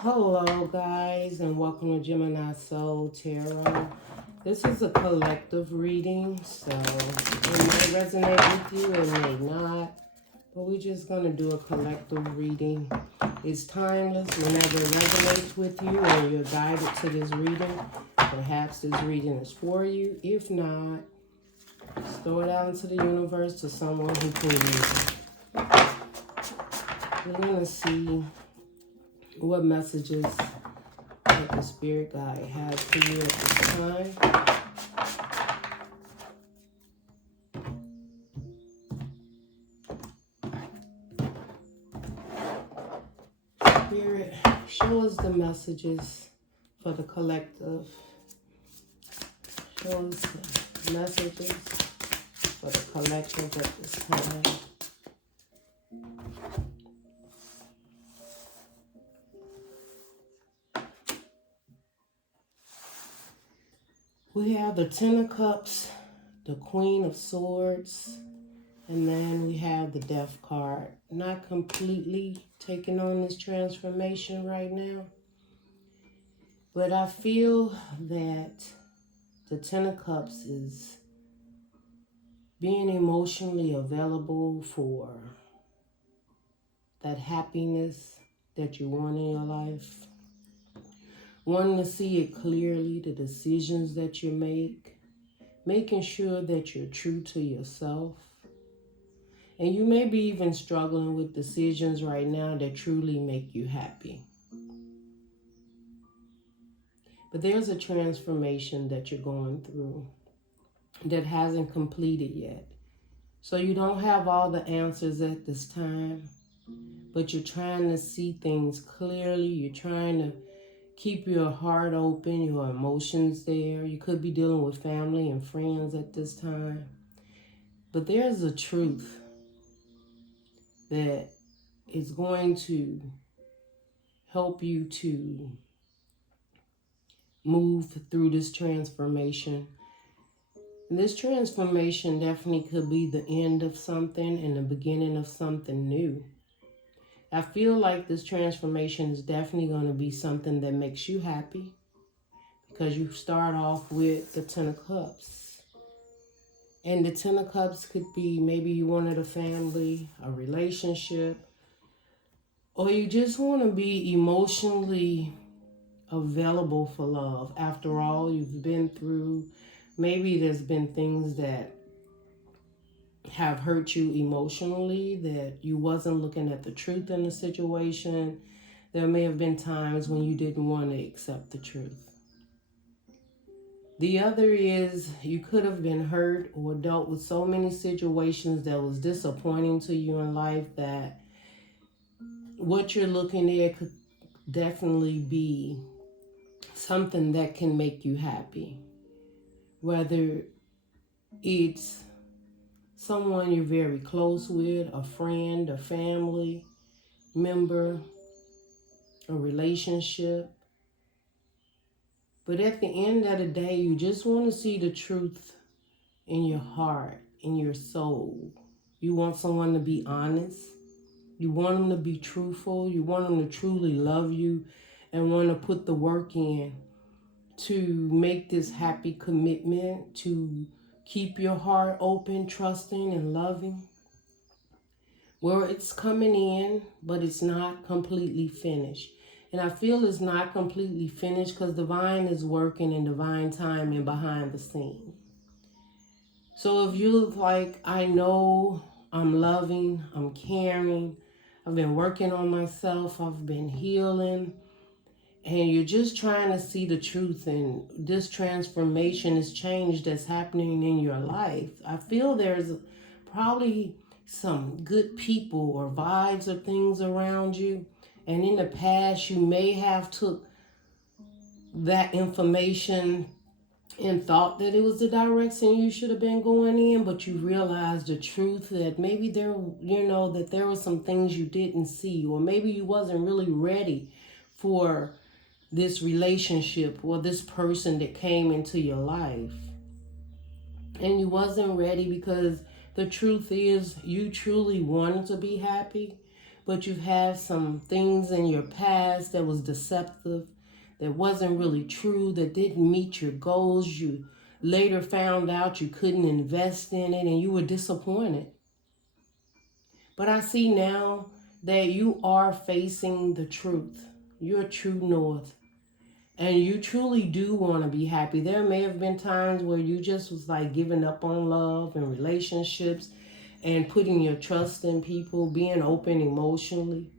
Hello guys, and welcome to Gemini Soul Tarot. This is a collective reading, so it may resonate with you, it may not, but we're just going to do a collective reading. It's timeless. Whenever it resonates with you and you're guided to this reading, perhaps this reading is for you. If not, just throw it out into the universe to someone who can use it. We're going to see what messages that the Spirit Guide has for you at this time. Spirit, show us the messages for the collective. Show us the messages for the collective at this time. We have the Ten of Cups, the Queen of Swords, and then we have the Death card. Not completely taking on this transformation right now, but I feel that the Ten of Cups is being emotionally available for that happiness that you want in your life. Wanting to see it clearly, the decisions that you make, making sure that you're true to yourself. And you may be even struggling with decisions right now that truly make you happy. But there's a transformation that you're going through that hasn't completed yet. So you don't have all the answers at this time, but you're trying to see things clearly. You're trying to keep your heart open, your emotions there. You could be dealing with family and friends at this time. But there's a truth that is going to help you to move through this transformation. And this transformation definitely could be the end of something and the beginning of something new. I feel like this transformation is definitely going to be something that makes you happy, because you start off with the Ten of Cups. And the Ten of Cups could be maybe you wanted a family, a relationship, or you just want to be emotionally available for love. After all you've been through, maybe there's been things that have hurt you emotionally, that you wasn't looking at the truth in the situation. There may have been times when you didn't want to accept the truth. The other is you could have been hurt or dealt with so many situations that was disappointing to you in life that what you're looking at could definitely be something that can make you happy. Whether it's someone you're very close with, a friend, a family member, a relationship. But at the end of the day, you just want to see the truth in your heart, in your soul. You want someone to be honest. You want them to be truthful. You want them to truly love you and want to put the work in to make this happy commitment, to keep your heart open, trusting and loving. Well, it's coming in, but it's not completely finished. And I feel it's not completely finished because divine is working in divine timing behind the scene. So if you look like, I know I'm loving, I'm caring, I've been working on myself, I've been healing, and you're just trying to see the truth and this transformation, is change that's happening in your life, I feel there's probably some good people or vibes or things around you. And in the past, you may have took that information and thought that it was the direction you should have been going in, but you realized the truth that maybe there, that there were some things you didn't see, or maybe you wasn't really ready for this relationship or this person that came into your life. And you wasn't ready because the truth is you truly wanted to be happy, but you've had some things in your past that was deceptive, that wasn't really true, that didn't meet your goals. You later found out you couldn't invest in it and you were disappointed. But I see now that you are facing the truth, your true north, and you truly do want to be happy. There may have been times where you just was like giving up on love and relationships and putting your trust in people, being open emotionally.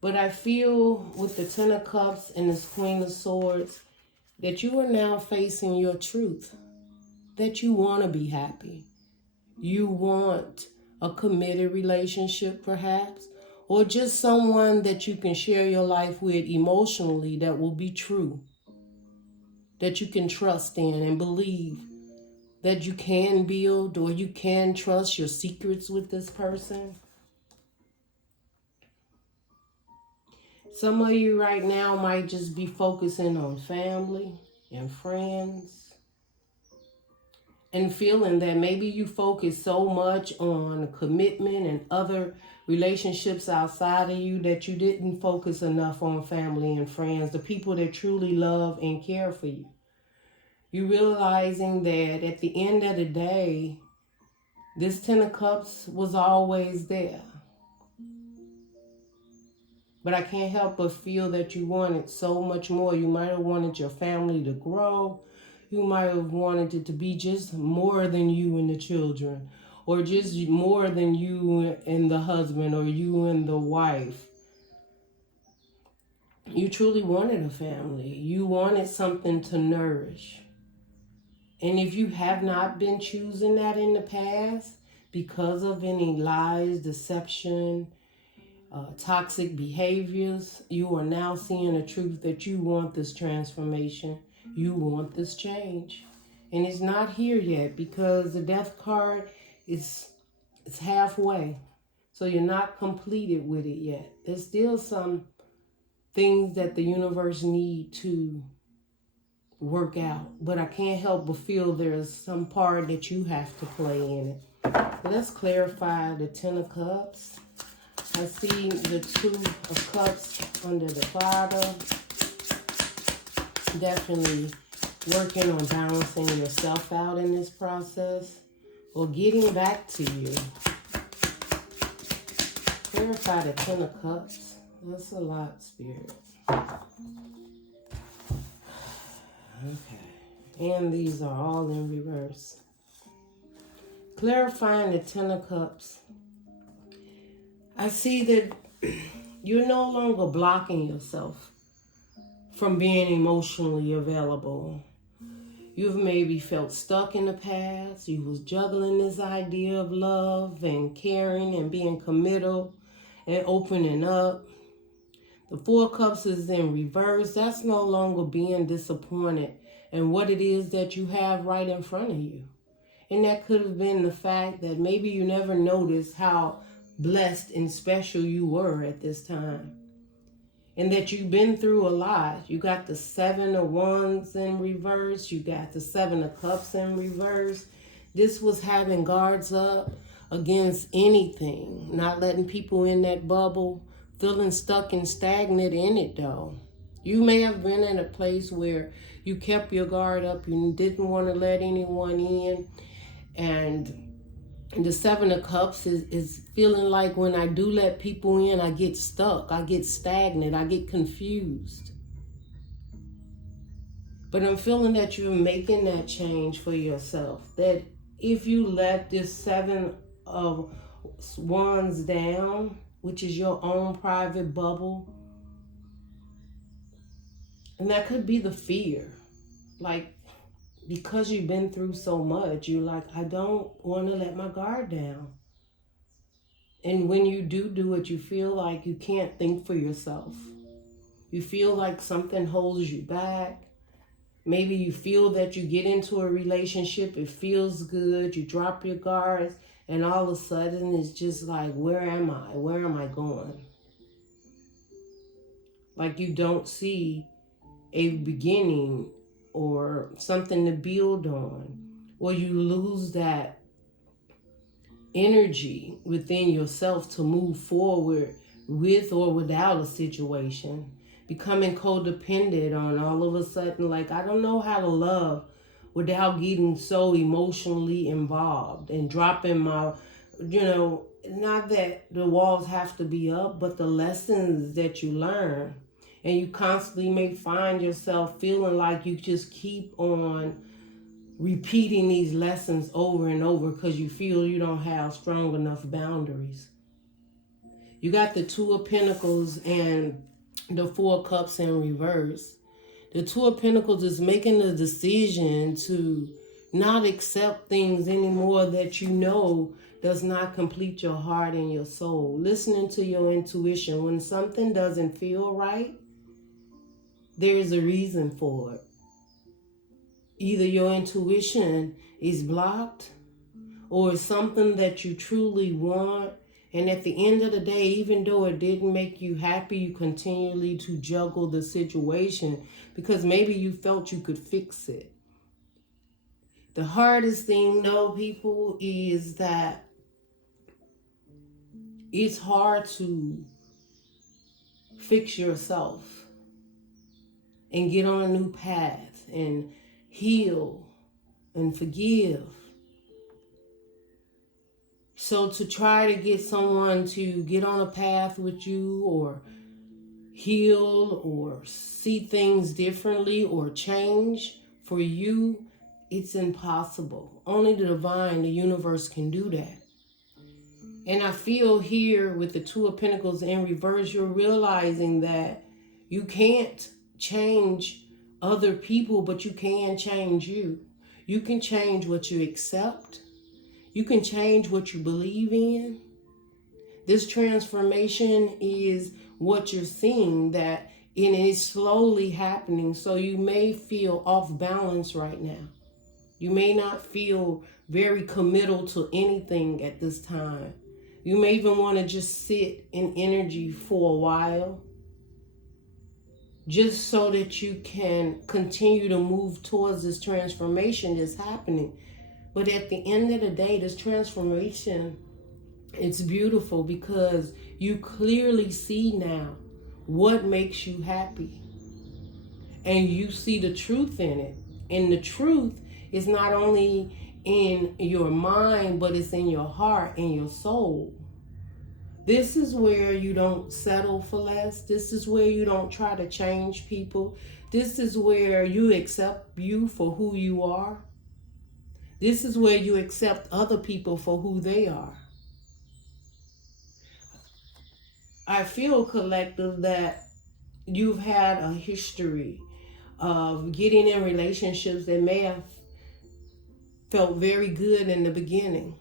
But I feel with the Ten of Cups and this Queen of Swords that you are now facing your truth, that you want to be happy. You want a committed relationship perhaps, or just someone that you can share your life with emotionally that will be true, that you can trust in and believe that you can build or you can trust your secrets with this person. Some of you right now might just be focusing on family and friends and feeling that maybe you focus so much on commitment and other relationships outside of you that you didn't focus enough on family and friends, the people that truly love and care for you. You realizing that at the end of the day, this Ten of Cups was always there. But I can't help but feel that you wanted so much more. You might have wanted your family to grow. You might have wanted it to be just more than you and the children, or just more than you and the husband, or you and the wife. You truly wanted a family. You wanted something to nourish. And if you have not been choosing that in the past because of any lies, deception, toxic behaviors, you are now seeing the truth that you want this transformation. You want this change. And it's not here yet because the Death card is halfway. So you're not completed with it yet. There's still some things that the universe need to work out. But I can't help but feel there's some part that you have to play in it. Let's clarify the Ten of Cups. I see the Two of Cups under the Father. Definitely working on balancing yourself out in this process or getting back to you. Clarify the Ten of Cups. That's a lot, Spirit. Okay. And these are all in reverse. Clarifying the Ten of Cups. I see that you're no longer blocking yourself from being emotionally available. You've maybe felt stuck in the past. You was juggling this idea of love and caring and being committal and opening up. The Four of Cups is in reverse. That's no longer being disappointed in what it is that you have right in front of you. And that could have been the fact that maybe you never noticed how blessed and special you were at this time. And that you've been through a lot. You got the Seven of Wands in reverse. You got the Seven of Cups in reverse. This was having guards up against anything. Not letting people in that bubble. Feeling stuck and stagnant in it though. You may have been in a place where you kept your guard up. You didn't want to let anyone in. And the Seven of Cups is feeling like when I do let people in, I get stuck, I get stagnant, I get confused. But I'm feeling that you're making that change for yourself. That if you let this Seven of Wands down, which is your own private bubble, and that could be the fear. Like, because you've been through so much, you're like, I don't want to let my guard down. And when you do it, you feel like you can't think for yourself. You feel like something holds you back. Maybe you feel that you get into a relationship, it feels good, you drop your guards, and all of a sudden it's just like, where am I? Where am I going? Like you don't see a beginning or something to build on. Or you lose that energy within yourself to move forward with or without a situation. Becoming codependent on all of a sudden, like, I don't know how to love without getting so emotionally involved and dropping my, not that the walls have to be up, but the lessons that you learn. And you constantly may find yourself feeling like you just keep on repeating these lessons over and over because you feel you don't have strong enough boundaries. You got the Two of Pentacles and the Four of Cups in reverse. The Two of Pentacles is making the decision to not accept things anymore that you know does not complete your heart and your soul. Listening to your intuition. When something doesn't feel right, there is a reason for it. Either your intuition is blocked or it's something that you truly want. And at the end of the day, even though it didn't make you happy, you continually to juggle the situation because maybe you felt you could fix it. The hardest thing, though, people, is that it's hard to fix yourself and get on a new path and heal and forgive. So to try to get someone to get on a path with you or heal or see things differently or change for you, it's impossible. Only the divine, the universe can do that. And I feel here with the Two of Pentacles in reverse, you're realizing that you can't change other people, but you can change you. You can change what you accept. You can change what you believe in. This transformation is what you're seeing, that it is slowly happening. So you may feel off balance right now. You may not feel very committal to anything at this time. You may even want to just sit in energy for a while, just so that you can continue to move towards this transformation that's happening. But at the end of the day, this transformation, it's beautiful because you clearly see now what makes you happy. And you see the truth in it. And the truth is not only in your mind, but it's in your heart and your soul. This is where you don't settle for less. This is where you don't try to change people. This is where you accept you for who you are. This is where you accept other people for who they are. I feel, collective, that you've had a history of getting in relationships that may have felt very good in the beginning.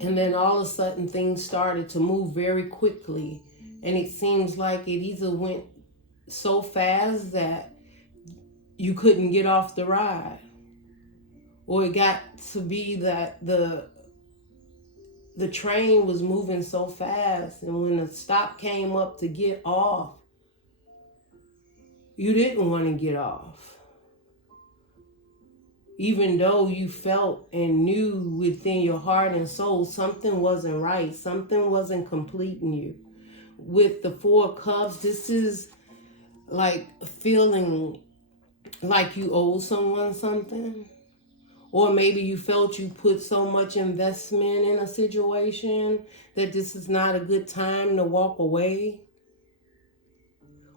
And then all of a sudden things started to move very quickly. And it seems like it either went so fast that you couldn't get off the ride, or it got to be that the train was moving so fast, and when the stop came up to get off, you didn't want to get off. Even though you felt and knew within your heart and soul something wasn't right, something wasn't complete in you. With the Four of Cups, this is like feeling like you owe someone something. Or maybe you felt you put so much investment in a situation that this is not a good time to walk away.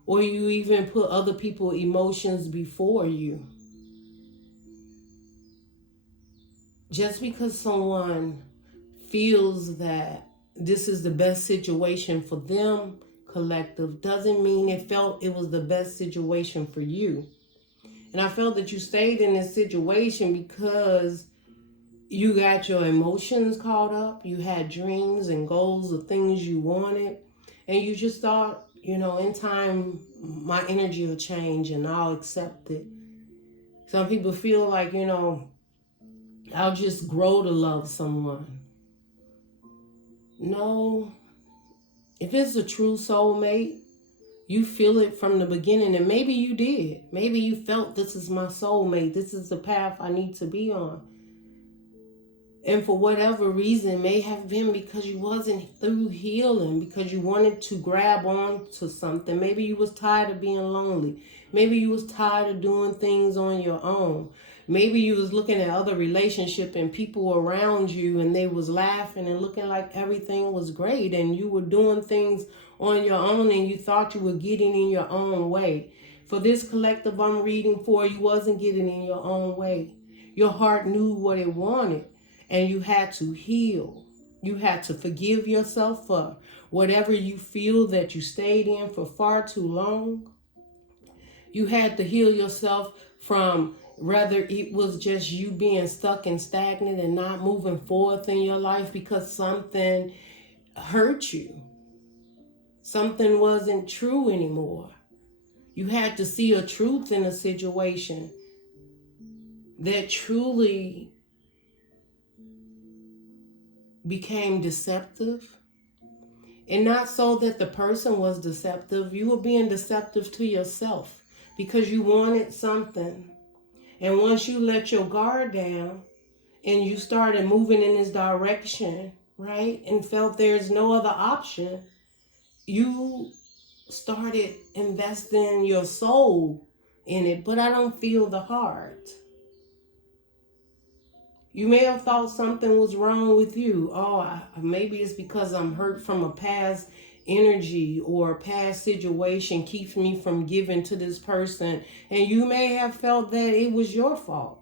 Or you even put other people's emotions before you. Just because someone feels that this is the best situation for them, collective, doesn't mean it felt it was the best situation for you. And I felt that you stayed in this situation because you got your emotions caught up. You had dreams and goals of things you wanted. And you just thought, in time, my energy will change and I'll accept it. Some people feel like, I'll just grow to love someone. No. If it's a true soulmate, you feel it from the beginning, and maybe you did. Maybe you felt this is my soulmate. This is the path I need to be on. And for whatever reason, it may have been because you wasn't through healing, because you wanted to grab on to something. Maybe you was tired of being lonely. Maybe you was tired of doing things on your own. Maybe you was looking at other relationship and people around you, and they was laughing and looking like everything was great, and you were doing things on your own, and you thought you were getting in your own way. For this collective I'm reading for, you wasn't getting in your own way. Your heart knew what it wanted, and you had to heal. You had to forgive yourself for whatever you feel that you stayed in for far too long. You had to heal yourself from whether it was just you being stuck and stagnant and not moving forward in your life because something hurt you. Something wasn't true anymore. You had to see a truth in a situation that truly became deceptive. And not so that the person was deceptive. You were being deceptive to yourself because you wanted something. And once you let your guard down and you started moving in this direction, right, and felt there's no other option, you started investing your soul in it. But I don't feel the heart. You may have thought something was wrong with you. Oh, maybe it's because I'm hurt from a past energy or a past situation keeps me from giving to this person. And you may have felt that it was your fault.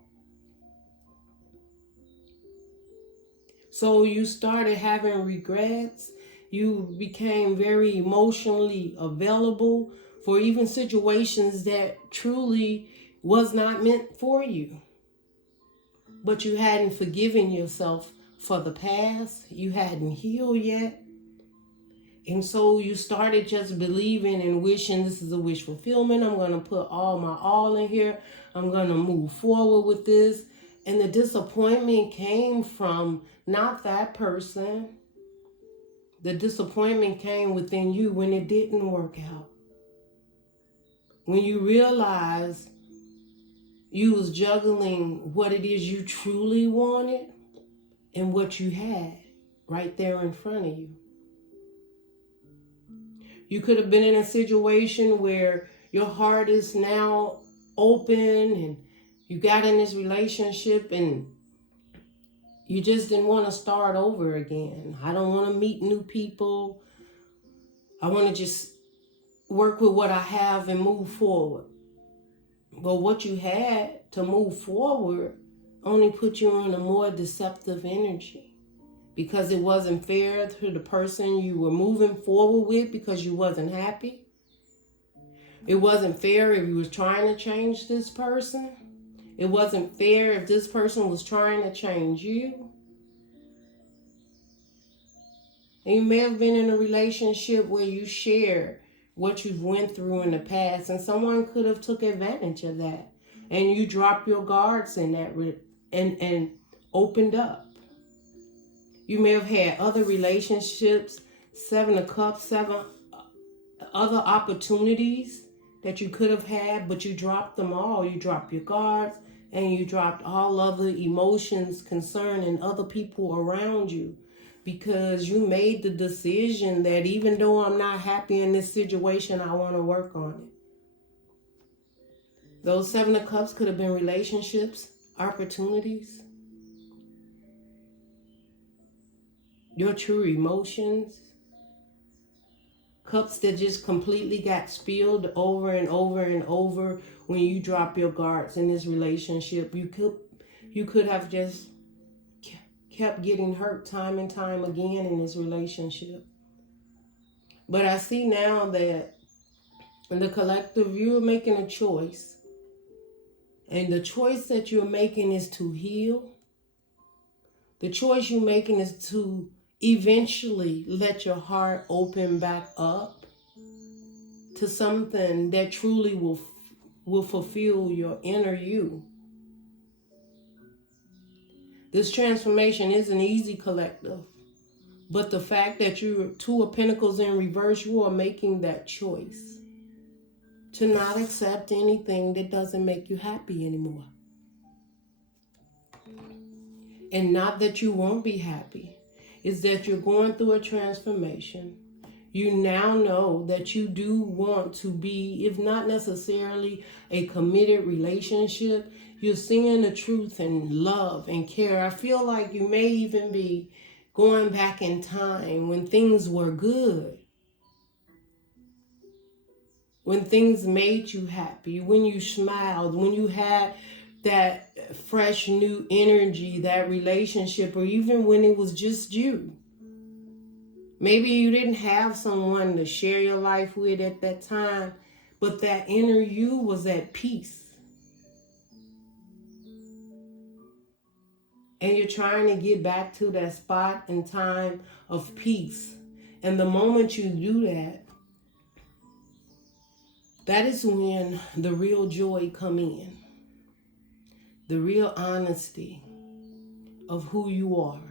So you started having regrets. You became very emotionally available for even situations that truly was not meant for you. But you hadn't forgiven yourself for the past. You hadn't healed yet. And so you started just believing and wishing this is a wish fulfillment. I'm going to put all my all in here. I'm going to move forward with this. And the disappointment came from not that person. The disappointment came within you when it didn't work out. When you realized you was juggling what it is you truly wanted and what you had right there in front of you. You could have been in a situation where your heart is now open and you got in this relationship and you just didn't want to start over again. I don't want to meet new people. I want to just work with what I have and move forward. But what you had to move forward only put you in a more deceptive energy because it wasn't fair to the person you were moving forward with because you wasn't happy. It wasn't fair if you was trying to change this person. It wasn't fair if this person was trying to change you. And you may have been in a relationship where you shared what you've went through in the past, and someone could have took advantage of that, and you dropped your guards in that and opened up. You may have had other relationships, 7 of Cups, 7 other opportunities that you could have had, but you dropped them all. You dropped your guards, and you dropped all other emotions concerning other people around you. Because you made the decision that even though I'm not happy in this situation, I want to work on it. Those 7 of Cups could have been relationships, opportunities, your true emotions, cups that just completely got spilled over and over and over when you drop your guards in this relationship. You could have just kept getting hurt time and time again in this relationship. But I see now that in the collective, you're making a choice. And the choice that you're making is to heal. The choice you're making is to eventually let your heart open back up to something that truly will fulfill your inner you. This transformation isn't easy, collective. But the fact that you're 2 of Pentacles in reverse, you are making that choice to not accept anything that doesn't make you happy anymore. And not that you won't be happy. It's that you're going through a transformation. You now know that you do want to be, if not necessarily a committed relationship, you're seeing the truth and love and care. I feel like you may even be going back in time when things were good, when things made you happy, when you smiled, when you had that fresh new energy, that relationship, or even when it was just you. Maybe you didn't have someone to share your life with at that time, but that inner you was at peace. And you're trying to get back to that spot and time of peace. And the moment you do that, that is when the real joy come in. The real honesty of who you are.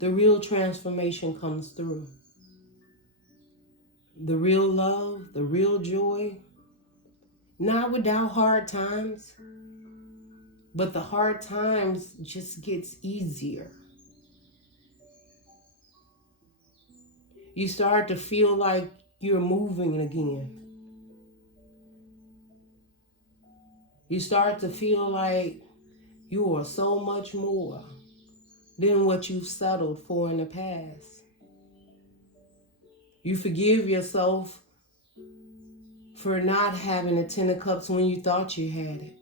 The real transformation comes through. The real love, the real joy, not without hard times, but the hard times just gets easier. You start to feel like you're moving again. You start to feel like you are so much more than what you've settled for in the past. You forgive yourself for not having a 10 of cups when you thought you had it.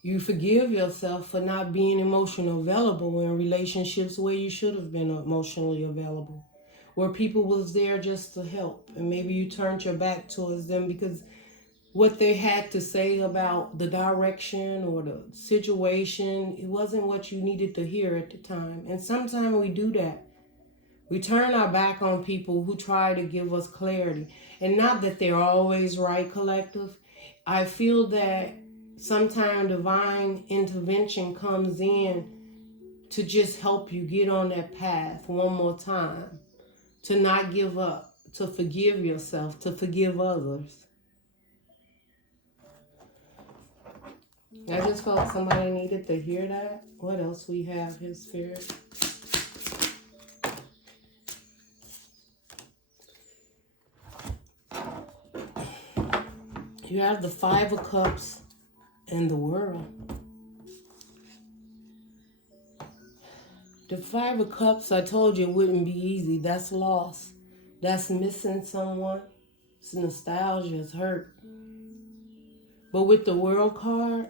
You forgive yourself for not being emotionally available in relationships where you should have been emotionally available, where people was there just to help, and maybe you turned your back towards them because what they had to say about the direction or the situation, it wasn't what you needed to hear at the time. And sometimes we do that. We turn our back on people who try to give us clarity. And not that they're always right, collective. I feel that sometimes divine intervention comes in to just help you get on that path one more time. To not give up. To forgive yourself. To forgive others. I just felt somebody needed to hear that. What else we have here, Spirit? You have the 5 of Cups and the World. The 5 of Cups, I told you it wouldn't be easy. That's loss. That's missing someone. It's nostalgia. It's hurt. But with the World card,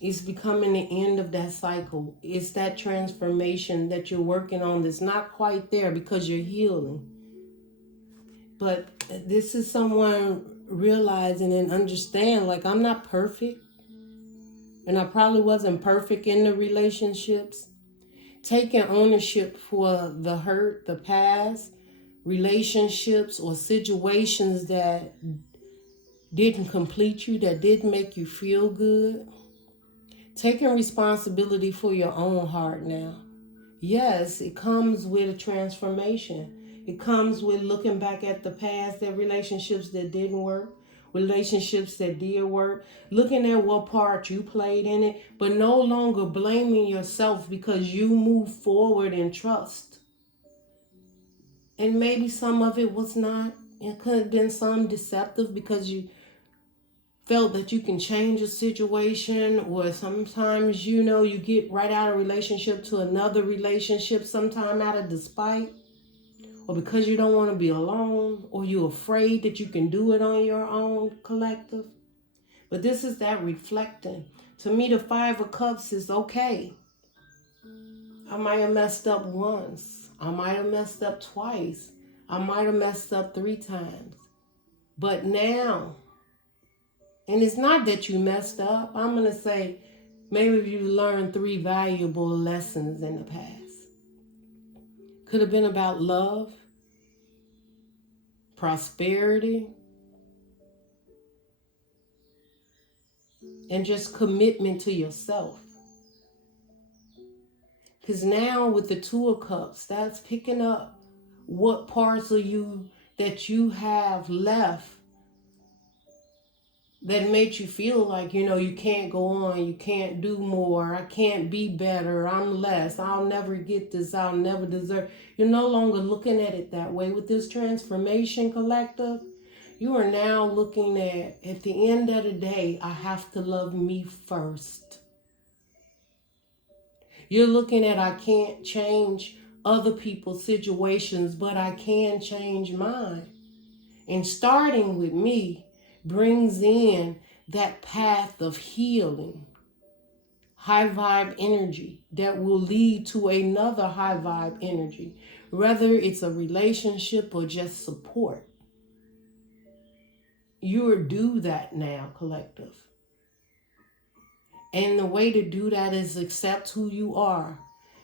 it's becoming the end of that cycle. It's that transformation that you're working on that's not quite there because you're healing. But this is someone realizing and understand, like, I'm not perfect. And I probably wasn't perfect in the relationships. Taking ownership for the hurt, the past, relationships or situations that didn't complete you, that didn't make you feel good. Taking responsibility for your own heart now. Yes, it comes with a transformation. It comes with looking back at the past, that relationships that didn't work, relationships that did work, looking at what part you played in it, but no longer blaming yourself because you move forward in trust. And maybe some of it was not. It could have been some deceptive because you felt that you can change a situation, or sometimes, you get right out of a relationship to another relationship, sometime out of despite, or because you don't want to be alone, or you're afraid that you can do it on your own, collective. But this is that reflecting. To me, the 5 of Cups is okay. I might have messed up once. I might have messed up twice. I might have messed up 3 times. But now, and it's not that you messed up. I'm going to say maybe you learned 3 valuable lessons in the past. Could have been about love, prosperity, and just commitment to yourself. Because now with the 2 of Cups, that's picking up what parts of you that you have left that made you feel like, you can't go on, you can't do more, I can't be better, I'm less, I'll never get this, I'll never deserve. You're no longer looking at it that way. With this transformation, collective, you are now looking at the end of the day, I have to love me first. You're looking at, I can't change other people's situations, but I can change mine. And starting with me brings in that path of healing, high vibe energy that will lead to another high vibe energy, whether it's a relationship or just support. You do that now, collective. And the way to do that is accept who you are.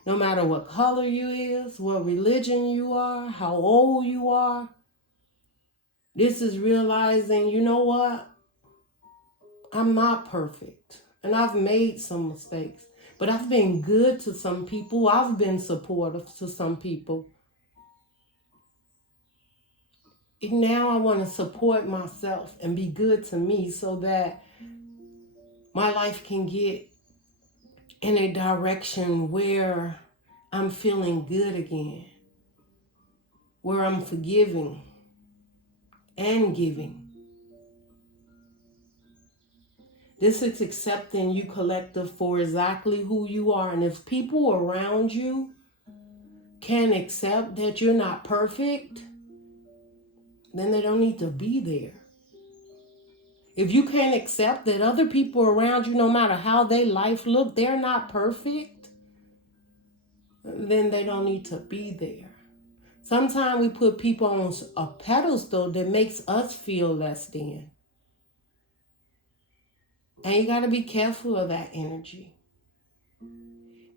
No matter what color you is, what religion you are, how old you are. This is realizing, you know what? I'm not perfect. And I've made some mistakes. But I've been good to some people. I've been supportive to some people. And now I want to support myself and be good to me so that my life can get in a direction where I'm feeling good again. Where I'm forgiving and giving. This is accepting you, collective, for exactly who you are. And if people around you can accept that you're not perfect, then they don't need to be there. If you can't accept that other people around you, no matter how their life look, they're not perfect, then they don't need to be there. Sometimes we put people on a pedestal that makes us feel less than. And you got to be careful of that energy.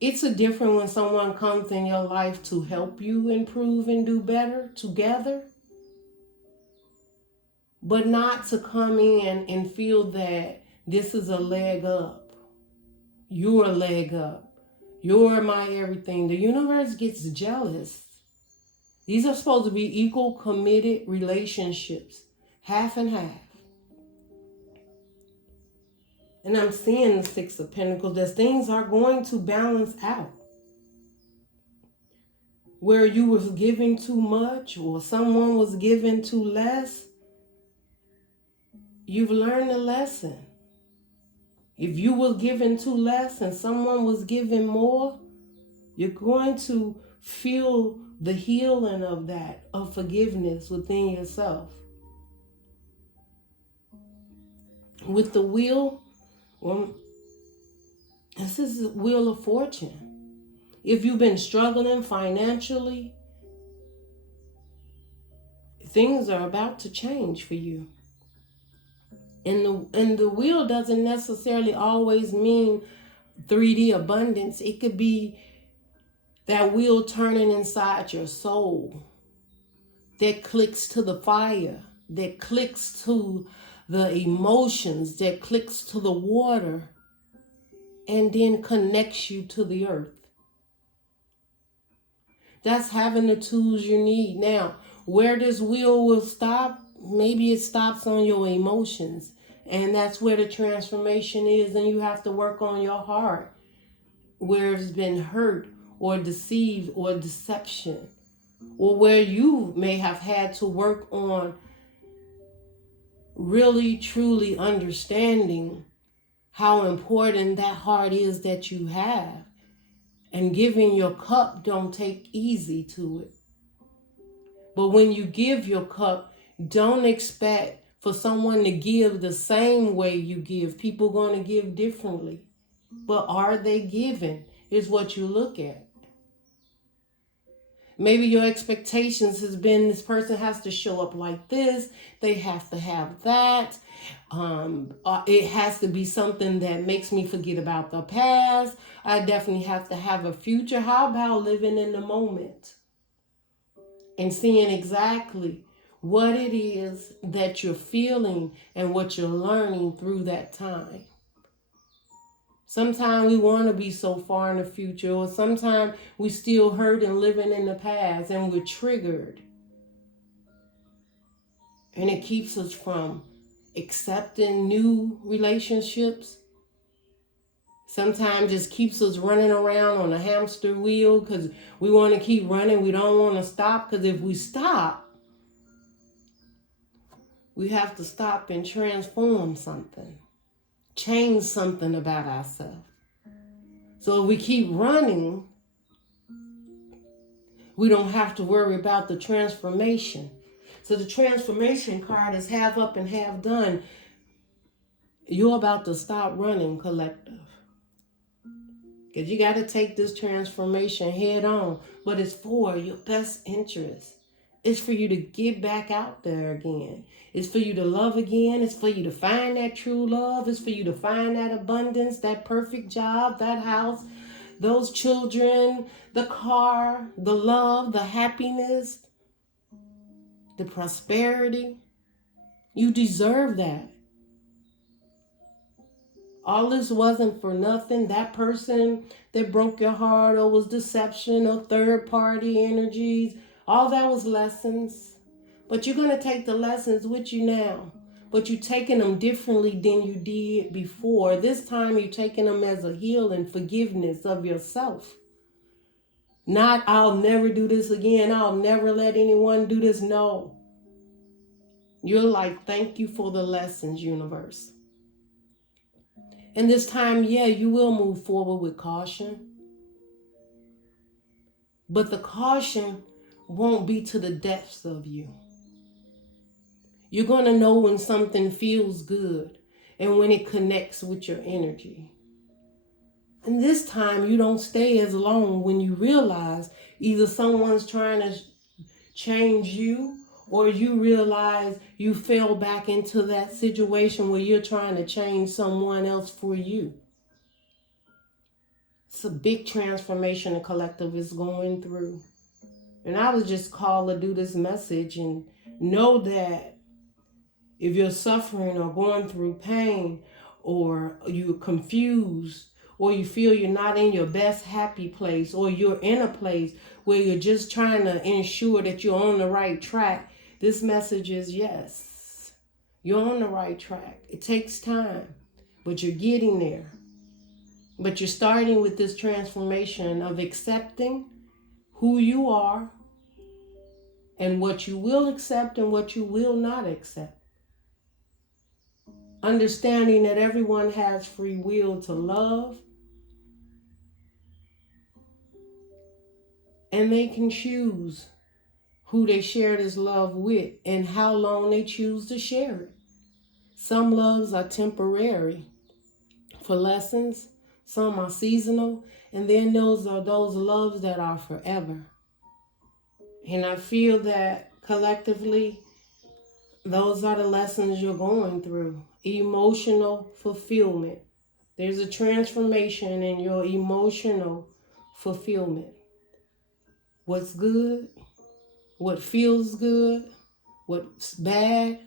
It's a different when someone comes in your life to help you improve and do better together. But not to come in and feel that this is a leg up. You're a leg up. You're my everything. The universe gets jealous. These are supposed to be equal, committed relationships. Half and half. And I'm seeing the Six of Pentacles that things are going to balance out. Where you was giving too much or someone was giving too less, you've learned a lesson. If you were giving too less and someone was giving more, you're going to feel the healing of that, of forgiveness within yourself. With the wheel, this is the wheel of fortune. If you've been struggling financially, things are about to change for you. And the wheel doesn't necessarily always mean 3D abundance. It could be that wheel turning inside your soul that clicks to the fire, that clicks to the emotions, that clicks to the water, and then connects you to the earth. That's having the tools you need. Now, where this wheel will stop, maybe it stops on your emotions. And that's where the transformation is. And you have to work on your heart, where it's been hurt or deceived or deception, or where you may have had to work on really, truly understanding how important that heart is that you have. And giving your cup don't take easy to it. But when you give your cup, don't expect for someone to give the same way you give. People going to give differently. But are they giving is what you look at. Maybe your expectations has been this person has to show up like this. They have to have that. It has to be something that makes me forget about the past. I definitely have to have a future. How about living in the moment and seeing exactly what it is that you're feeling and what you're learning through that time? Sometimes we want to be so far in the future, or sometimes we still hurt and living in the past and we're triggered. And it keeps us from accepting new relationships. Sometimes just keeps us running around on a hamster wheel because we want to keep running. We don't want to stop, because if we stop, we have to stop and transform something, change something about ourselves. So if we keep running, we don't have to worry about the transformation. So the transformation card is half up and half done. You're about to stop running, collective. Because you got to take this transformation head on. But it's for your best interest. It's for you to get back out there again. It's for you to love again. It's for you to find that true love. It's for you to find that abundance, that perfect job, that house, those children, the car, the love, the happiness, the prosperity. You deserve that. All this wasn't for nothing. That person that broke your heart, or was deception, or third party energies, all that was lessons. But you're going to take the lessons with you now. But you're taking them differently than you did before. This time you're taking them as a healing, forgiveness of yourself. Not, I'll never do this again. I'll never let anyone do this. No. You're like, thank you for the lessons, universe. And this time, yeah, you will move forward with caution. But the caution won't be to the depths of you. You're going to know when something feels good and when it connects with your energy. And this time, you don't stay as long when you realize either someone's trying to change you, or you realize you fell back into that situation where you're trying to change someone else for you. It's a big transformation the collective is going through. And I was just called to do this message and know that if you're suffering or going through pain, or you're confused, or you feel you're not in your best happy place, or you're in a place where you're just trying to ensure that you're on the right track, this message is yes, you're on the right track. It takes time, but you're getting there. But you're starting with this transformation of accepting who you are and what you will accept and what you will not accept. Understanding that everyone has free will to love, and they can choose who they share this love with and how long they choose to share it. Some loves are temporary for lessons, some are seasonal, and then those are those loves that are forever. And I feel that collectively, those are the lessons you're going through. Emotional fulfillment. There's a transformation in your emotional fulfillment. What's good, what feels good, what's bad,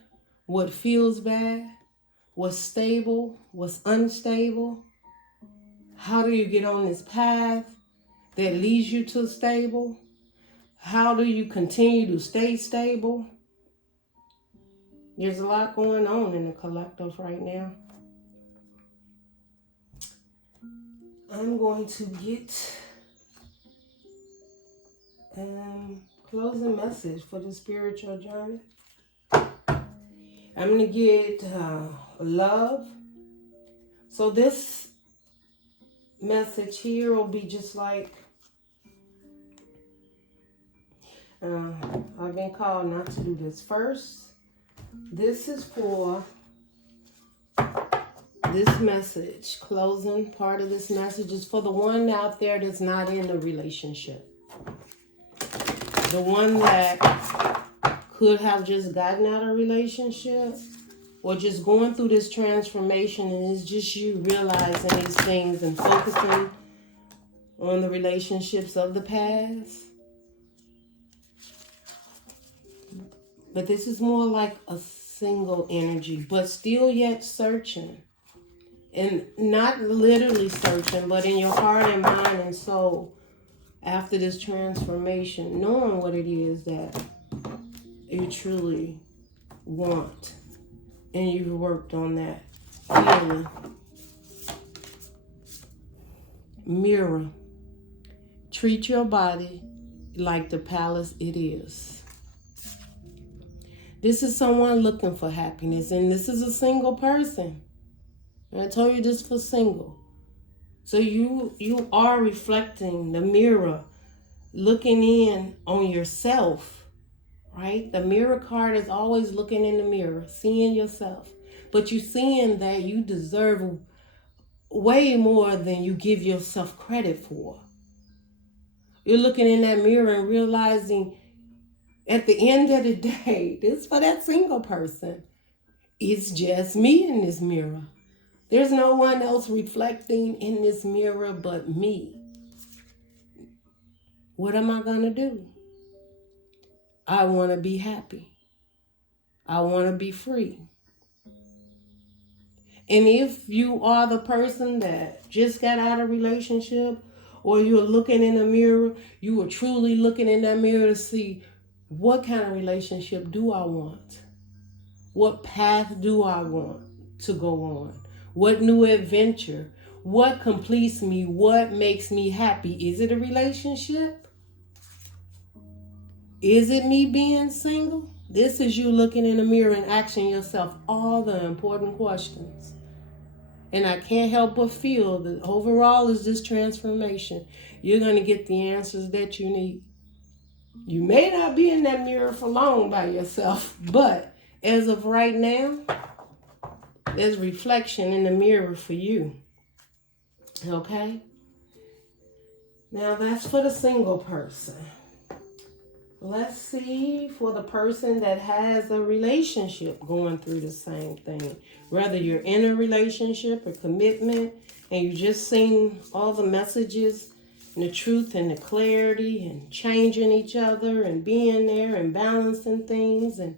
what feels bad, what's stable, what's unstable. How do you get on this path that leads you to stable? How do you continue to stay stable? There's a lot going on in the collective right now. I'm going to get closing message for the spiritual journey. I'm going to get love. So this message here will be just like, I've been called not to do this first. This is for this message. Closing part of this message is for the one out there that's not in a relationship. The one that could have just gotten out of a relationship, or just going through this transformation, and it's just you realizing these things and focusing on the relationships of the past. But this is more like a single energy, but still yet searching. And not literally searching, but in your heart and mind and soul, after this transformation, knowing what it is that you truly want and you've worked on that healing. Mirror. Treat your body like the palace it is. This is someone looking for happiness, and this is a single person. And I told you this for single. So you are reflecting the mirror, looking in on yourself, right? The mirror card is always looking in the mirror, seeing yourself. But you're seeing that you deserve way more than you give yourself credit for. You're looking in that mirror and realizing at the end of the day, this for that single person, it's just me in this mirror. There's no one else reflecting in this mirror but me. What am I going to do? I want to be happy. I want to be free. And if you are the person that just got out of a relationship, or you're looking in the mirror, you are truly looking in that mirror to see, what kind of relationship do I want? What path do I want to go on? What new adventure? What completes me? What makes me happy? Is it a relationship? Is it me being single? This is you looking in the mirror and asking yourself all the important questions. And I can't help but feel that overall is this transformation. You're going to get the answers that you need. You may not be in that mirror for long by yourself, but as of right now, there's reflection in the mirror for you. Okay? Now that's for the single person. Let's see for the person that has a relationship going through the same thing. Whether you're in a relationship or commitment and you just seen all the messages and the truth and the clarity and changing each other and being there and balancing things and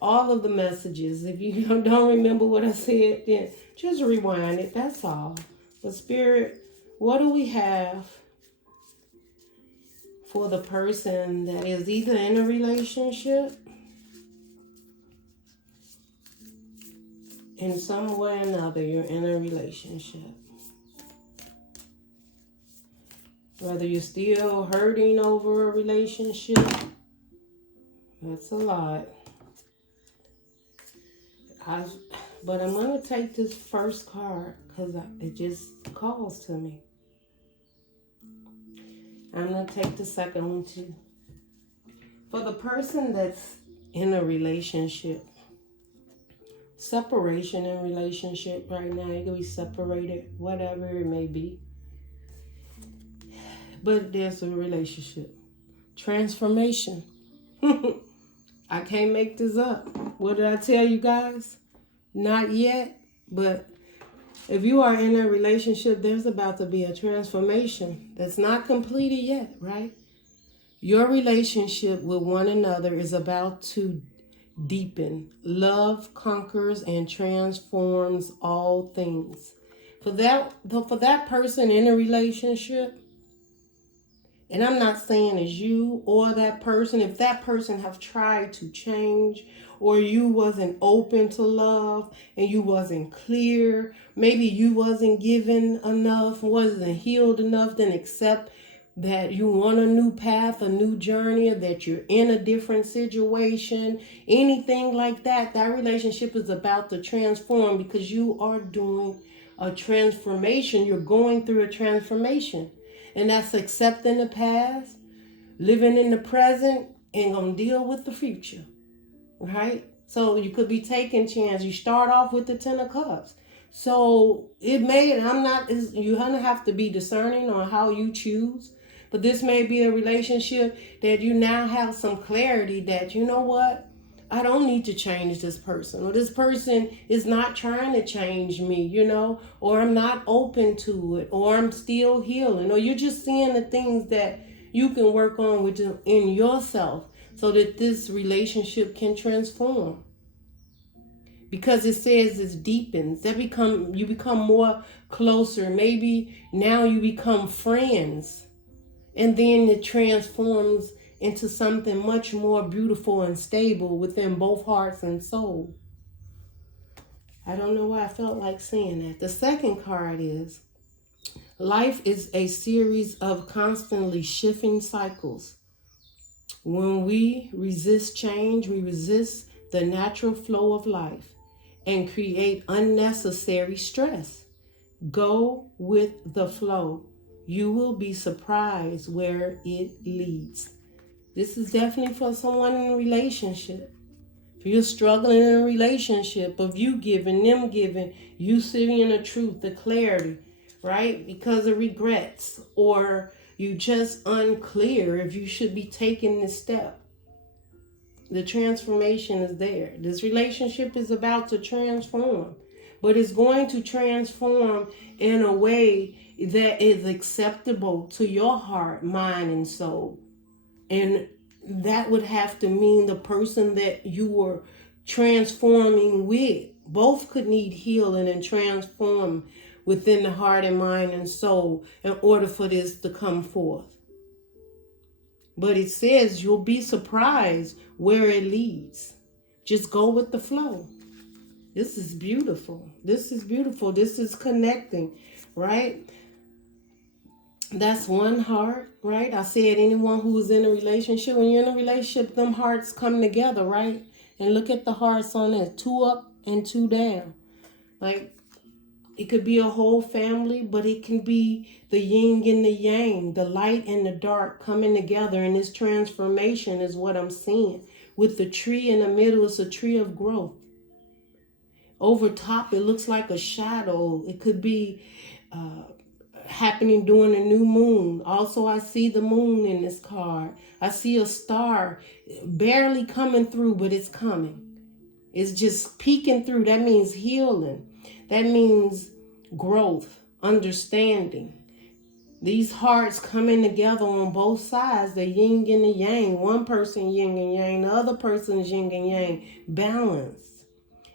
all of the messages. If you don't remember what I said, then just rewind it. That's all. But Spirit, what do we have for the person that is either in a relationship, in some way or another, you're in a relationship. Whether you're still hurting over a relationship, that's a lot. But I'm going to take this first card because it just calls to me. I'm going to take the second one too. For the person that's in a relationship, separation in relationship right now, you can be separated, whatever it may be. But there's a relationship. Transformation. I can't make this up. What did I tell you guys? Not yet, but if you are in a relationship, there's about to be a transformation that's not completed yet, right? Your relationship with one another is about to deepen. Love conquers and transforms all things. For that person in a relationship, and I'm not saying it's you or that person, if that person have tried to change or you wasn't open to love and you wasn't clear, maybe you wasn't given enough, wasn't healed enough, then accept that you want a new path, a new journey, or that you're in a different situation, anything like that, that relationship is about to transform because you are doing a transformation. You're going through a transformation. And that's accepting the past, living in the present, and going to deal with the future, right? So you could be taking chance. You start off with the 10 of Cups. So it may, you're going to have to be discerning on how you choose. But this may be a relationship that you now have some clarity that, you know what? I don't need to change this person, or this person is not trying to change me, or I'm not open to it, or I'm still healing, or you're just seeing the things that you can work on within yourself so that this relationship can transform. Because it says it deepens. You become more closer. Maybe now you become friends. And then it transforms into something much more beautiful and stable within both hearts and soul. I don't know why I felt like saying that. The second card is, life is a series of constantly shifting cycles. When we resist change, we resist the natural flow of life and create unnecessary stress. Go with the flow. You will be surprised where it leads. This is definitely for someone in a relationship. If you're struggling in a relationship of you giving, them giving, you seeing the truth, the clarity, right? Because of regrets, or you just unclear if you should be taking this step. The transformation is there. This relationship is about to transform, but it's going to transform in a way that is acceptable to your heart, mind, and soul. And that would have to mean the person that you were transforming with. Both could need healing and transform within the heart and mind and soul in order for this to come forth. But it says you'll be surprised where it leads. Just go with the flow. This is beautiful. This is beautiful. This is connecting, right? That's one heart, right? I said anyone who's in a relationship, when you're in a relationship, them hearts come together, right? And look at the hearts on it. 2 up and 2 down. Like, it could be a whole family, but it can be the yin and the yang, the light and the dark coming together. And this transformation is what I'm seeing. With the tree in the middle, it's a tree of growth. Over top, it looks like a shadow. It could be happening during a new moon. Also, I see the moon in this card. I see a star barely coming through, but it's coming. It's just peeking through. That means healing. That means growth, understanding. These hearts coming together on both sides, the yin and the yang. One person yin and yang, the other person is yin and yang. Balance.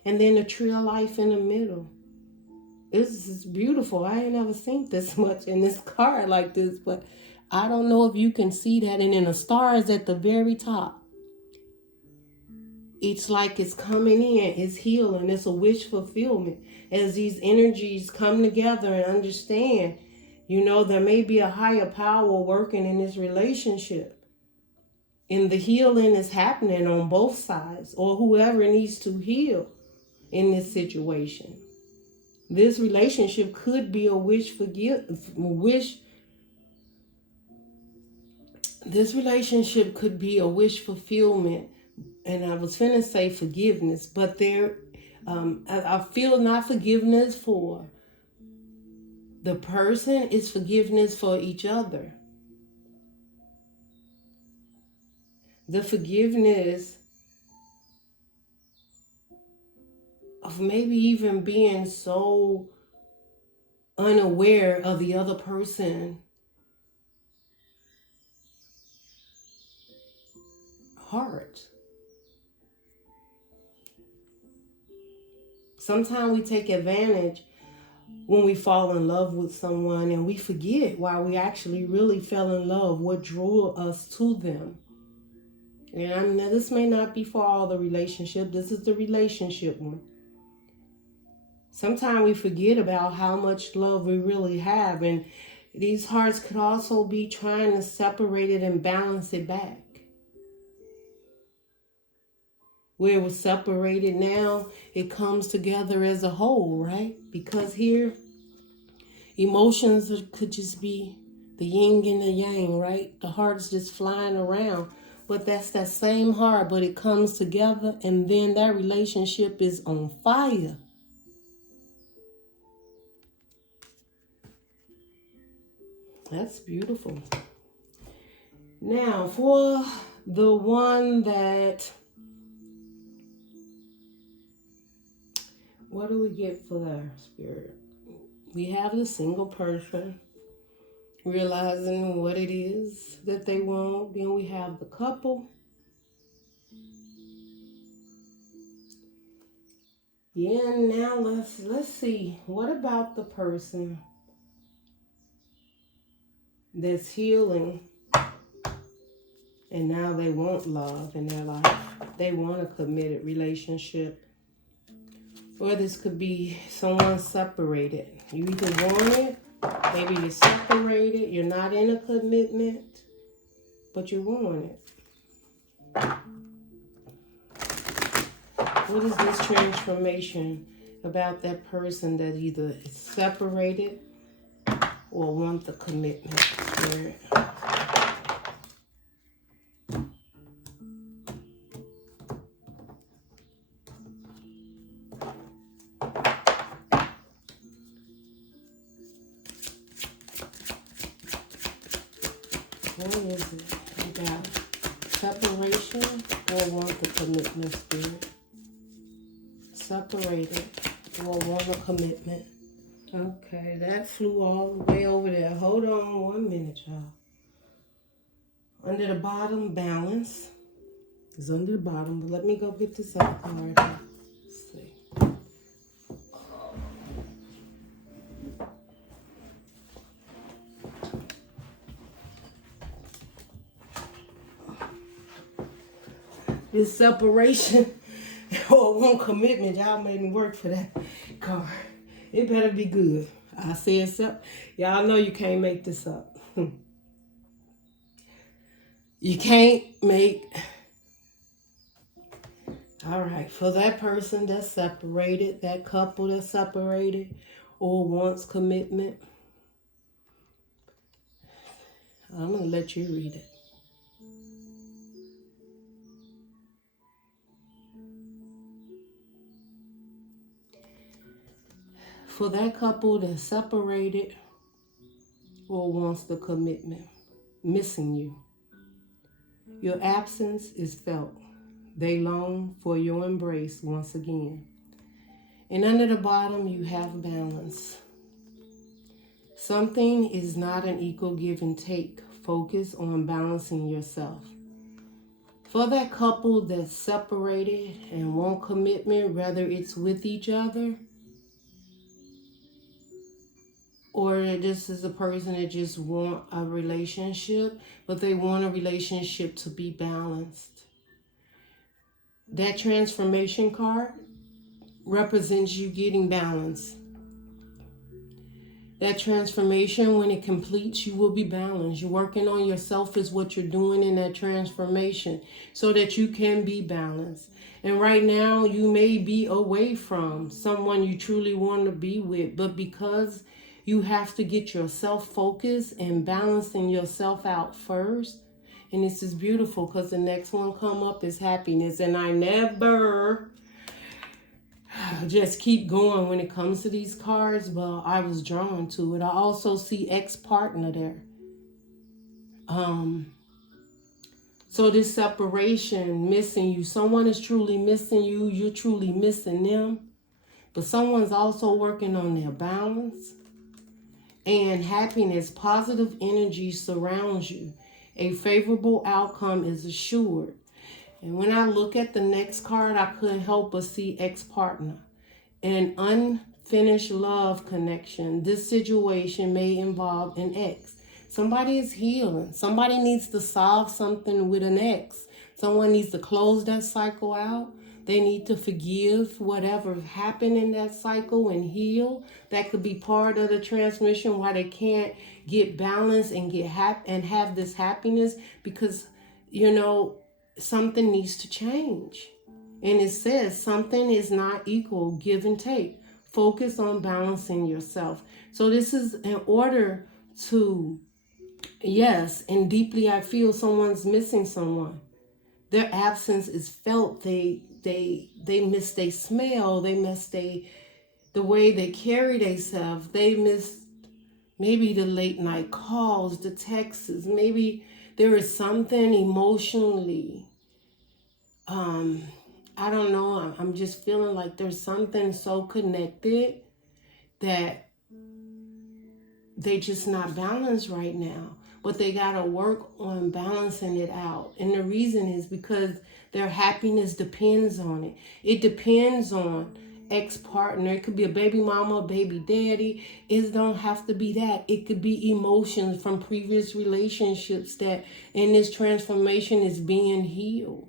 And then the tree of life in the middle. This is beautiful. I ain't never seen this much in this card like this, but I don't know if you can see that. And then the star is at the very top. It's like it's coming in, it's healing, it's a wish fulfillment. As these energies come together and understand, you know, there may be a higher power working in this relationship. And the healing is happening on both sides, or whoever needs to heal in this situation. This relationship could be a This relationship could be a wish fulfillment. And I was finna say forgiveness, but I feel not forgiveness for the person, it's forgiveness for each other. The forgiveness of maybe even being so unaware of the other person heart. Sometimes we take advantage when we fall in love with someone and we forget why we actually really fell in love, what drew us to them. And now this may not be for all the relationship. This is the relationship one. Sometimes we forget about how much love we really have. And these hearts could also be trying to separate it and balance it back. Where it was separated, now it comes together as a whole, right? Because here, emotions could just be the yin and the yang, right? The heart's just flying around. But that's that same heart, but it comes together, and then that relationship is on fire. That's beautiful. Now, for the one that... What do we get for their spirit? We have the single person realizing what it is that they want. Then we have the couple. Yeah, now let's see. What about the person that's healing and now they want love in their life? They want a committed relationship. Or this could be someone separated. You either want it, maybe you're separated, you're not in a commitment, but you want it. What is this transformation about that person that either is separated or want the commitment spirit? What is it about separation or want the commitment spirit? Separated or want a commitment. Okay, that flew all the way over there. Hold on 1 minute, y'all. Under the bottom, balance is under the bottom. But let me go get this other card. Let's see. This separation or one commitment, y'all made me work for that card. It better be good. I said so. Y'all know you can't make this up. You can't make... All right, for that person that's separated, that couple that's separated or wants commitment, I'm going to let you read it. For that couple that's separated or wants the commitment, missing you. Your absence is felt. They long for your embrace once again. And under the bottom, you have balance. Something is not an equal give and take. Focus on balancing yourself. For that couple that's separated and want commitment, whether it's with each other or this is a person that just want a relationship, but they want a relationship to be balanced. That transformation card represents you getting balance. That transformation, when it completes, you will be balanced. You're working on yourself is what you're doing in that transformation so that you can be balanced. And right now, you may be away from someone you truly want to be with, but because you have to get yourself focused and balancing yourself out first. And this is beautiful because the next one come up is happiness. And I never just keep going when it comes to these cards, but I was drawn to it. I also see ex-partner there. So this separation, missing you. Someone is truly missing you. You're truly missing them. But someone's also working on their balance. And happiness, positive energy surrounds you. A favorable outcome is assured. And when I look at the next card, I couldn't help but see ex-partner. An unfinished love connection. This situation may involve an ex. Somebody is healing. Somebody needs to solve something with an ex. Someone needs to close that cycle out. They need to forgive whatever happened in that cycle and heal. That could be part of the transmission why they can't get balance and get and have this happiness because, you know, something needs to change. And it says something is not equal, give and take. Focus on balancing yourself. So this is in order to, yes, and deeply I feel someone's missing someone. Their absence is felt. They miss their smell. They miss the way they carry themselves. They miss maybe the late night calls, the texts. Maybe there is something emotionally. I don't know. I'm just feeling like there's something so connected that they just not balanced right now. But they got to work on balancing it out. And the reason is because their happiness depends on it. It depends on ex-partner. It could be a baby mama, a baby daddy. It don't have to be that. It could be emotions from previous relationships that in this transformation is being healed.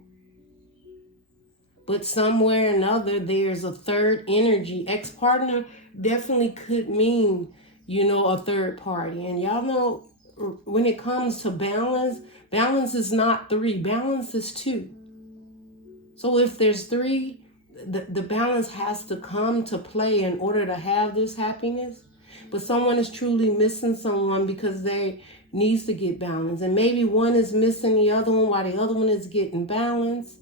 But somewhere or another, there's a third energy. Ex-partner definitely could mean, you know, a third party. And y'all know when it comes to balance, balance is not 3. Balance is 2. So if there's 3, the balance has to come to play in order to have this happiness. But someone is truly missing someone because they needs to get balance. And maybe one is missing the other one while the other one is getting balance.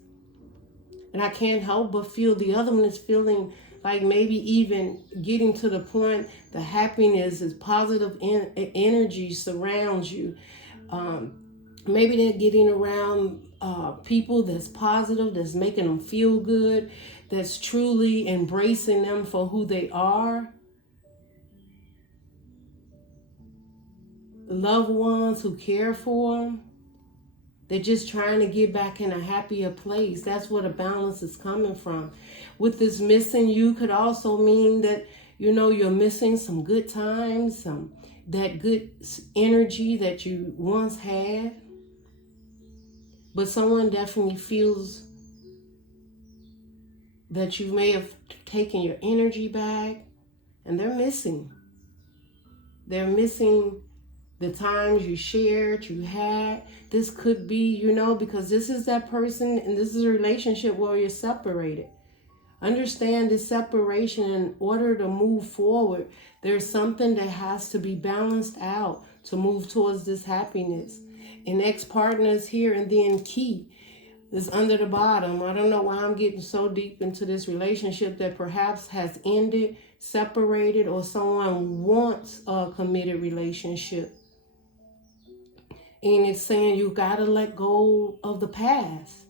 And I can't help but feel the other one is feeling like maybe even getting to the point the happiness is positive energy surrounds you. Maybe they're getting around people that's positive, that's making them feel good, that's truly embracing them for who they are. Loved ones who care for them. They're just trying to get back in a happier place. That's where the balance is coming from. With this missing, you could also mean that, you know, you're missing some good times, that good energy that you once had. But someone definitely feels that you may have taken your energy back, and they're missing. They're missing the times you shared, you had. This could be, you know, because this is that person and this is a relationship where you're separated. Understand this separation in order to move forward. There's something that has to be balanced out to move towards this happiness. And ex-partners here, and then key is under the bottom. I don't know why I'm getting so deep into this relationship that perhaps has ended, separated, or someone wants a committed relationship. And it's saying you gotta let go of the past.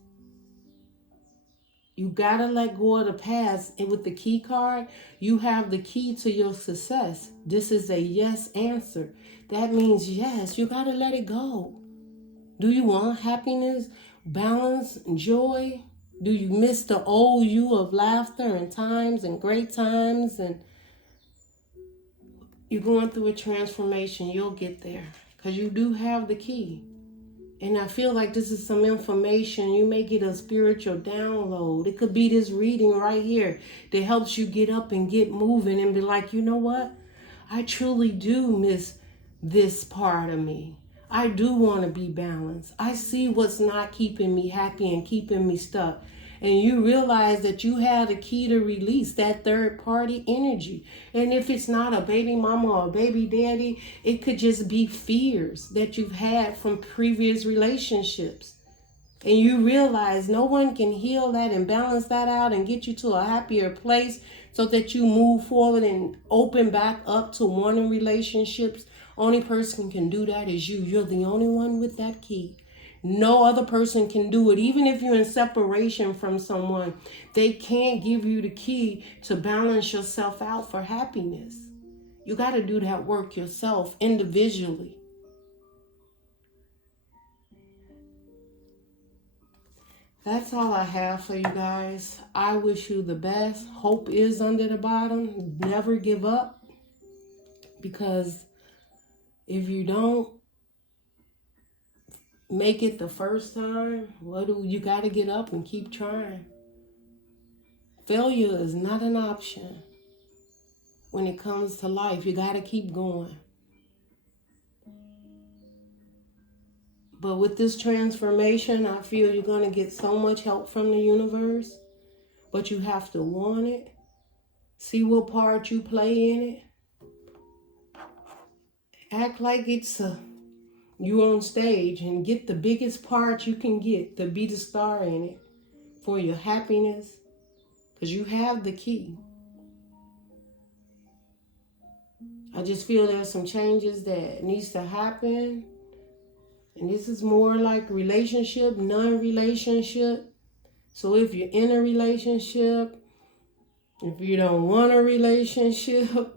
You gotta let go of the past. And with the key card, you have the key to your success. This is a yes answer. That means yes, you gotta let it go. Do you want happiness, balance, and joy? Do you miss the old you of laughter and times and great times? And you're going through a transformation. You'll get there because you do have the key. And I feel like this is some information. You may get a spiritual download. It could be this reading right here that helps you get up and get moving and be like, you know what? I truly do miss this part of me. I do want to be balanced. I see what's not keeping me happy and keeping me stuck. And you realize that you have the key to release that third party energy. And if it's not a baby mama or a baby daddy, it could just be fears that you've had from previous relationships. And you realize no one can heal that and balance that out and get you to a happier place so that you move forward and open back up to wanting relationships. Only person can do that is you. You're the only one with that key. No other person can do it. Even if you're in separation from someone, they can't give you the key to balance yourself out for happiness. You got to do that work yourself individually. That's all I have for you guys. I wish you the best. Hope is under the bottom. Never give up. Because if you don't make it the first time, you got to get up and keep trying. Failure is not an option when it comes to life. You got to keep going. But with this transformation, I feel you're going to get so much help from the universe. But you have to want it. See what part you play in it. Act like it's you on stage and get the biggest part you can get to be the star in it for your happiness. Because you have the key. I just feel there's some changes that needs to happen. And this is more like relationship, non-relationship. So if you're in a relationship, if you don't want a relationship,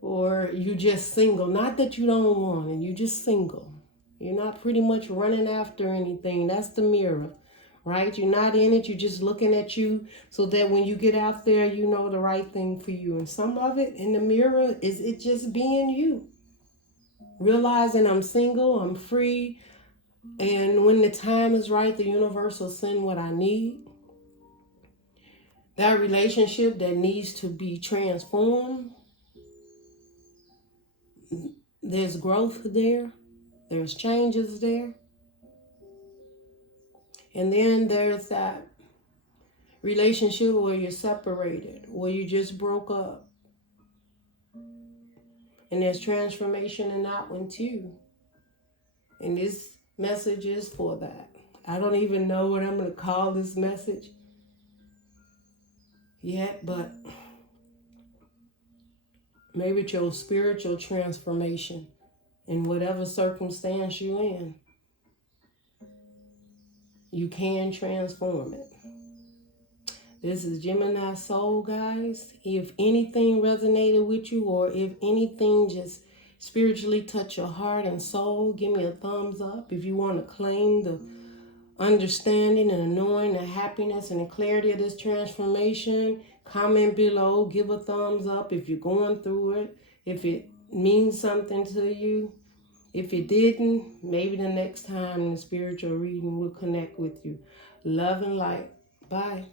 or you just single, not that you don't want it, you're just single. You're not pretty much running after anything. That's the mirror, right? You're not in it. You're just looking at you so that when you get out there, you know the right thing for you. And some of it in the mirror is it just being you. Realizing I'm single, I'm free, And when the time is right, the universe will send what I need. That relationship that needs to be transformed, there's growth there. There's changes there. And then there's that relationship where you're separated, where you just broke up. And there's transformation in that one too. And this message is for that. I don't even know what I'm going to call this message yet, but maybe it's your spiritual transformation in whatever circumstance you're in. You can transform it. This is Gemini Soul, guys. If anything resonated with you, or if anything just spiritually touched your heart and soul, give me a thumbs up. If you want to claim the understanding and knowing the happiness and the clarity of this transformation, comment below, give a thumbs up if you're going through it, if it means something to you. If it didn't, maybe the next time the spiritual reading will connect with you. Love and light. Bye.